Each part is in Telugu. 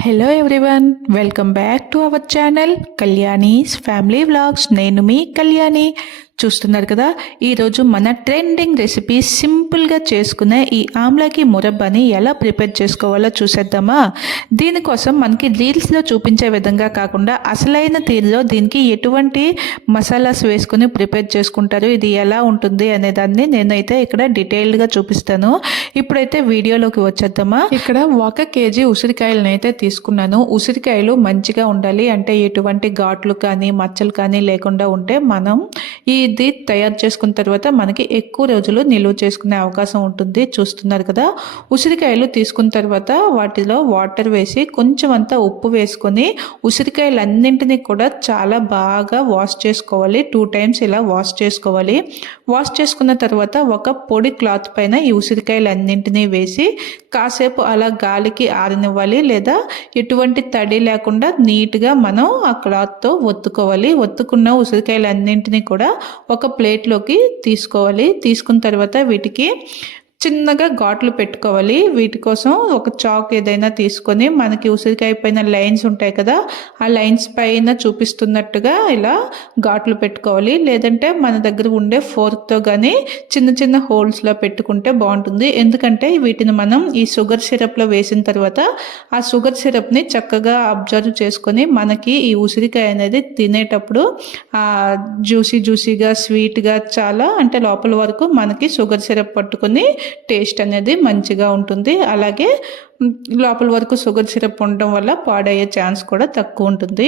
Hello everyone welcome back to our channel Kalyani's family vlogs నేను మీ కళ్యాణి చూస్తున్నారు కదా ఈరోజు మన ట్రెండింగ్ రెసిపీ సింపుల్గా చేసుకునే ఈ ఆమ్లాకి మురబ్బని ఎలా ప్రిపేర్ చేసుకోవాలో చూసేద్దామా? దీనికోసం మనకి రీల్స్లో చూపించే విధంగా కాకుండా అసలైన తీరులో దీనికి ఎటువంటి మసాలాస్ వేసుకుని ప్రిపేర్ చేసుకుంటారు ఇది ఎలా ఉంటుంది అనే దాన్ని నేనైతే ఇక్కడ డీటెయిల్డ్గా చూపిస్తాను. ఇప్పుడైతే వీడియోలోకి వచ్చేద్దామా? ఇక్కడ ఒక కేజీ ఉసిరికాయలను అయితే తీసుకున్నాను. ఉసిరికాయలు మంచిగా ఉండాలి అంటే ఎటువంటి ఘాట్లు కానీ మచ్చలు కానీ లేకుండా ఉంటే మనం ఈ ఇది తయారు చేసుకున్న తర్వాత మనకి ఎక్కువ రోజులు నిల్వ చేసుకునే అవకాశం ఉంటుంది. చూస్తున్నారు కదా? ఉసిరికాయలు తీసుకున్న తర్వాత వాటిలో వాటర్ వేసి కొంచెం అంతా ఉప్పు వేసుకొని ఉసిరికాయలన్నింటినీ కూడా చాలా బాగా వాష్ చేసుకోవాలి. టూ టైమ్స్ ఇలా వాష్ చేసుకోవాలి. వాష్ చేసుకున్న తర్వాత ఒక పొడి క్లాత్ పైన ఈ ఉసిరికాయలన్నింటినీ వేసి కాసేపు అలా గాలికి ఆరనివ్వాలి. లేదా ఎటువంటి తడి లేకుండా నీట్గా మనం ఆ క్లాత్తో ఒత్తుకోవాలి. ఒత్తుకున్న ఉసిరికాయలన్నింటినీ కూడా ఒక ప్లేట్లోకి తీసుకోవాలి. తీసుకున్న తర్వాత వీటికి చిన్నగా ఘాట్లు పెట్టుకోవాలి. వీటి కోసం ఒక చాక్ ఏదైనా తీసుకొని మనకి ఉసిరికాయ పైన లైన్స్ ఉంటాయి కదా ఆ లైన్స్ పైన చూపిస్తున్నట్టుగా ఇలా ఘాట్లు పెట్టుకోవాలి. లేదంటే మన దగ్గర ఉండే ఫోర్క్తో కానీ చిన్న చిన్న హోల్స్లో పెట్టుకుంటే బాగుంటుంది. ఎందుకంటే వీటిని మనం ఈ షుగర్ సిరప్లో వేసిన తర్వాత ఆ షుగర్ సిరప్ని చక్కగా అబ్జర్వ్ చేసుకొని మనకి ఈ ఉసిరికాయ అనేది తినేటప్పుడు జ్యూసీ జ్యూసీగా స్వీట్గా చాలా అంటే లోపల వరకు మనకి షుగర్ సిరప్ పట్టుకొని టేస్ట్ అనేది మంచిగా ఉంటుంది. అలాగే లోపల వరకు షుగర్ సిరప్ ఉండడం వల్ల పాడయ్యే ఛాన్స్ కూడా తక్కువ ఉంటుంది.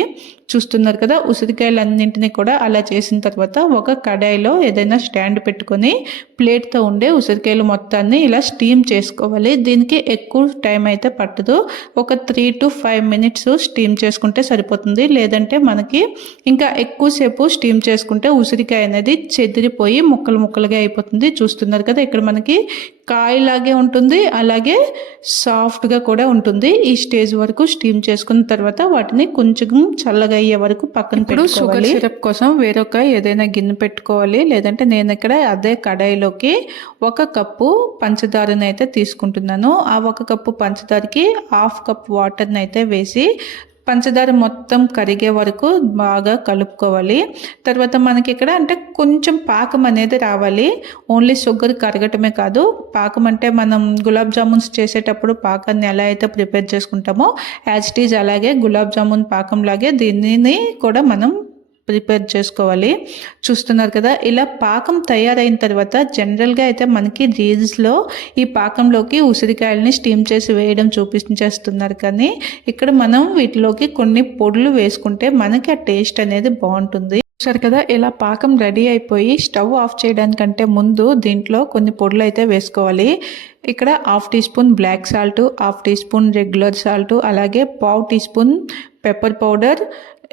చూస్తున్నారు కదా ఉసిరికాయలన్నింటినీ కూడా అలా చేసిన తర్వాత ఒక కడాయిలో ఏదైనా స్టాండ్ పెట్టుకొని ప్లేట్తో ఉండే ఉసిరికాయలు మొత్తాన్ని ఇలా స్టీమ్ చేసుకోవాలి. దీనికి ఎక్కువ టైం అయితే పట్టదు. ఒక three to five minutes steam చేసుకుంటే సరిపోతుంది. లేదంటే మనకి ఇంకా ఎక్కువసేపు స్టీమ్ చేసుకుంటే ఉసిరికాయ అనేది చెదిరిపోయి ముక్కలు ముక్కలుగా అయిపోతుంది. చూస్తున్నారు కదా ఇక్కడ మనకి కాయలాగే ఉంటుంది అలాగే సాఫ్ట్గా కూడా ఉంటుంది. ఈ స్టేజ్ వరకు స్టీమ్ చేసుకున్న తర్వాత వాటిని కొంచెం చల్లగా అయ్యే వరకు పక్కన షుగర్ సిరప్ కోసం వేరొక ఏదైనా గిన్నె పెట్టుకోవాలి. లేదంటే నేను ఇక్కడ అదే కడాయిలోకి ఒక కప్పు పంచదారని అయితే తీసుకుంటున్నాను. ఆ ఒక కప్పు పంచదారకి హాఫ్ కప్ వాటర్ని అయితే వేసి పంచదార మొత్తం కరిగే వరకు బాగా కలుపుకోవాలి. తర్వాత మనకి ఇక్కడ అంటే కొంచెం పాకం అనేది రావాలి. ఓన్లీ షుగర్ కరగటమే కాదు. పాకం అంటే మనం గులాబ్ జామున్స్ చేసేటప్పుడు పాకాన్ని ఎలా అయితే ప్రిపేర్ చేసుకుంటామో యాజ్ టీజ్ ఈజ్ అలాగే గులాబ్ జామున్ పాకంలాగే దీనిని కూడా మనం ప్రిపేర్ చేసుకోవాలి. చూస్తున్నారు కదా ఇలా పాకం తయారైన తర్వాత జనరల్గా అయితే మనకి రీల్స్లో ఈ పాకంలోకి ఉసిరికాయలని స్టీమ్ చేసి వేయడం చూపించేస్తున్నారు కానీ ఇక్కడ మనం వీటిలోకి కొన్ని పొడులు వేసుకుంటే మనకి ఆ టేస్ట్ అనేది బాగుంటుంది. చూసారు కదా ఇలా పాకం రెడీ అయిపోయి స్టవ్ ఆఫ్ చేయడానికంటే ముందు దీంట్లో కొన్ని పొడులు అయితే వేసుకోవాలి. ఇక్కడ half teaspoon black salt half teaspoon regular salt అలాగే పావు టీ స్పూన్ పెప్పర్ పౌడర్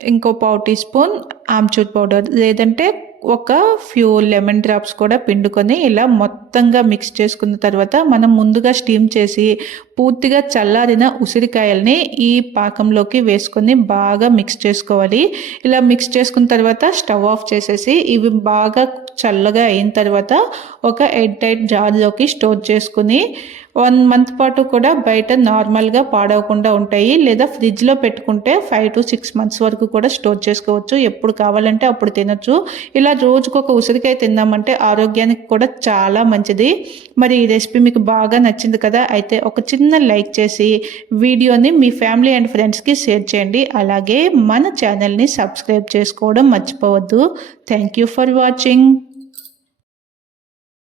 ఇంకో పావు టీ స్పూన్ ఆమ్చూర్ పౌడర్ లేదంటే ఒక ఫ్యూ లెమన్ డ్రాప్స్ కూడా పిండుకొని ఇలా మొత్తంగా మిక్స్ చేసుకున్న తర్వాత మనం ముందుగా స్టీమ్ చేసి పూర్తిగా చల్లారిన ఉసిరికాయల్ని ఈ పాకంలోకి వేసుకొని బాగా మిక్స్ చేసుకోవాలి. ఇలా మిక్స్ చేసుకున్న తర్వాత స్టవ్ ఆఫ్ చేసేసి ఇవి బాగా చల్లగా అయిన తర్వాత ఒక ఎడ్ టైట్ జార్లోకి స్టోర్ చేసుకుని వన్ మంత్ పాటు కూడా బయట నార్మల్గా పాడవకుండా ఉంటాయి. లేదా ఫ్రిడ్జ్లో పెట్టుకుంటే ఫైవ్ టు సిక్స్ మంత్స్ వరకు కూడా స్టోర్ చేసుకోవచ్చు. ఎప్పుడు కావాలంటే అప్పుడు తినొచ్చు. ఇలా రోజుకు ఒక ఉసిరికాయ తిన్నామంటే ఆరోగ్యానికి కూడా చాలా మంచిది. మరి ఈ రెసిపీ మీకు బాగా నచ్చింది కదా అయితే ఒక చిన్న చిన్న లైక్ చేసి వీడియోని మీ ఫ్యామిలీ అండ్ ఫ్రెండ్స్కి షేర్ చేయండి. అలాగే మన ఛానల్ని సబ్స్క్రైబ్ చేసుకోవడం మర్చిపోవద్దు. Thank you for watching.